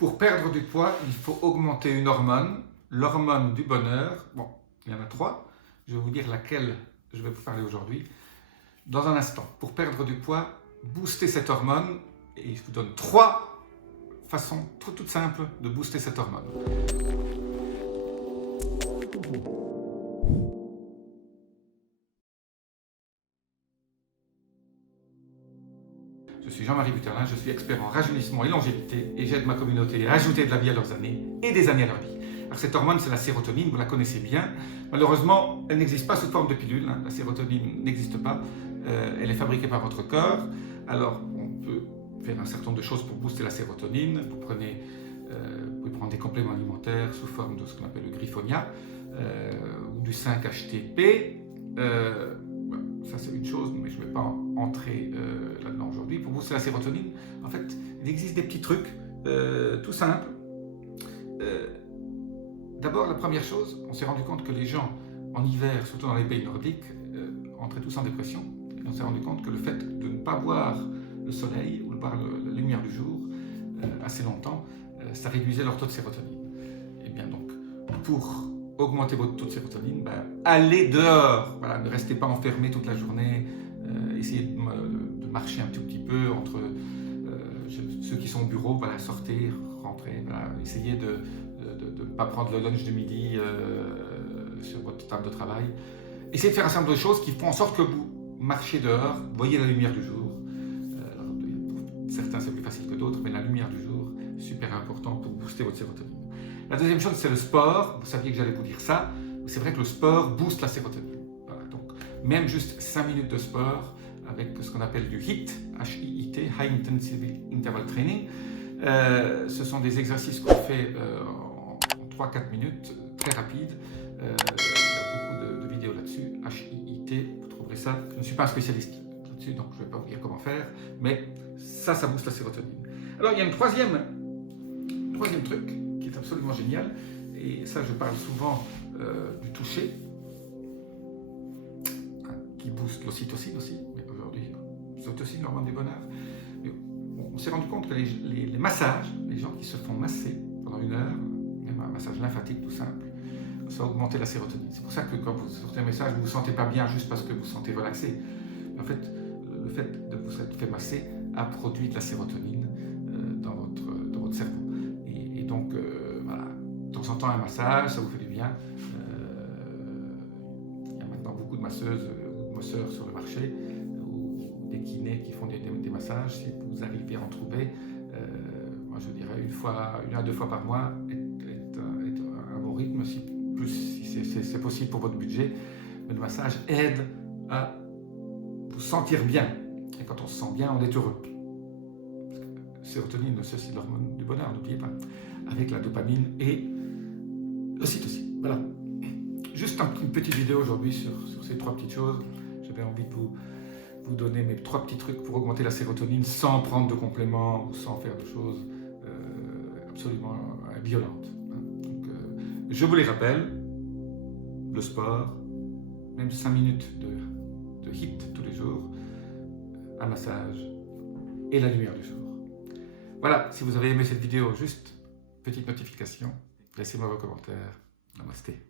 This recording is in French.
Pour perdre du poids, il faut augmenter une hormone, l'hormone du bonheur. Bon, il y en a 3. Je vais vous dire laquelle je vais vous parler aujourd'hui. Dans un instant, pour perdre du poids, booster cette hormone. Et je vous donne 3 façons toutes simples de booster cette hormone. Je suis Jean-Marie Buterlin, je suis expert en rajeunissement et longévité et j'aide ma communauté à ajouter de la vie à leurs années et des années à leur vie. Alors cette hormone, c'est la sérotonine, vous la connaissez bien. Malheureusement, elle n'existe pas sous forme de pilule, hein. La sérotonine n'existe pas, elle est fabriquée par votre corps. Alors on peut faire un certain nombre de choses pour booster la sérotonine. Vous pouvez prendre des compléments alimentaires sous forme de ce qu'on appelle le griffonia ou du 5-HTP. Ça c'est une chose, mais je ne vais pas entrer là-dedans aujourd'hui. Pour booster la sérotonine, en fait, il existe des petits trucs tout simples. D'abord, la première chose, on s'est rendu compte que les gens, en hiver, surtout dans les pays nordiques, entraient tous en dépression. Et on s'est rendu compte que le fait de ne pas voir le soleil ou de voir la lumière du jour assez longtemps, ça réduisait leur taux de sérotonine. Et bien donc, pour augmenter votre taux de sérotonine, allez dehors, voilà, ne restez pas enfermé toute la journée, essayez de marcher un tout petit peu entre ceux qui sont au bureau, voilà, sortez, rentrez, voilà, essayez de ne pas prendre le lunch de midi sur votre table de travail. Essayez de faire un certain nombre de choses qui font en sorte que vous marchez dehors, voyez la lumière du jour. Alors, pour certains c'est plus facile que d'autres, mais la lumière du jour est super important pour booster votre sérotonine. La deuxième chose, c'est le sport. Vous saviez que j'allais vous dire ça. C'est vrai que le sport booste la sérotonine. Voilà, donc, même juste 5 minutes de sport avec ce qu'on appelle du HIIT, H-I-I-T, High Intensity Interval Training. Ce sont des exercices qu'on fait en 3-4 minutes, très rapides. Il y a beaucoup de vidéos là-dessus. H-I-I-T, vous trouverez ça. Je ne suis pas un spécialiste là-dessus, donc je ne vais pas vous dire comment faire. Mais ça booste la sérotonine. Alors, il y a un troisième truc qui est absolument génial, et ça je parle souvent du toucher, qui booste l'ocytocine aussi, mais aujourd'hui, l'ocytocine, l'hormone du bonheur. Mais on s'est rendu compte que les massages, les gens qui se font masser pendant 1 heure, même un massage lymphatique tout simple, ça a augmenté la sérotonine. C'est pour ça que quand vous sortez un message, vous ne vous sentez pas bien juste parce que vous vous sentez relaxé. En fait, le fait de vous être fait masser a produit de la sérotonine dans votre cerveau. Et donc, voilà, de temps en temps un massage, ça vous fait du bien. Il y a maintenant beaucoup de masseuses ou de masseurs sur le marché, ou des kinés qui font des massages. Si vous arrivez à en trouver, moi je dirais 1 à 2 fois par mois est un bon rythme, si c'est possible pour votre budget. Mais le massage aide à vous sentir bien. Et quand on se sent bien, on est heureux. Sérotonine, c'est l'hormone du bonheur, n'oubliez pas, avec la dopamine et l'ocytocine. Voilà. Juste une petite vidéo aujourd'hui sur ces 3 petites choses. J'avais envie de vous donner mes 3 petits trucs pour augmenter la sérotonine sans prendre de compléments ou sans faire de choses absolument violentes. Donc, je vous les rappelle, le sport, même 5 minutes de HIIT tous les jours, un massage et la lumière du jour. Voilà, si vous avez aimé cette vidéo, juste petite notification, laissez-moi vos commentaires. Namasté.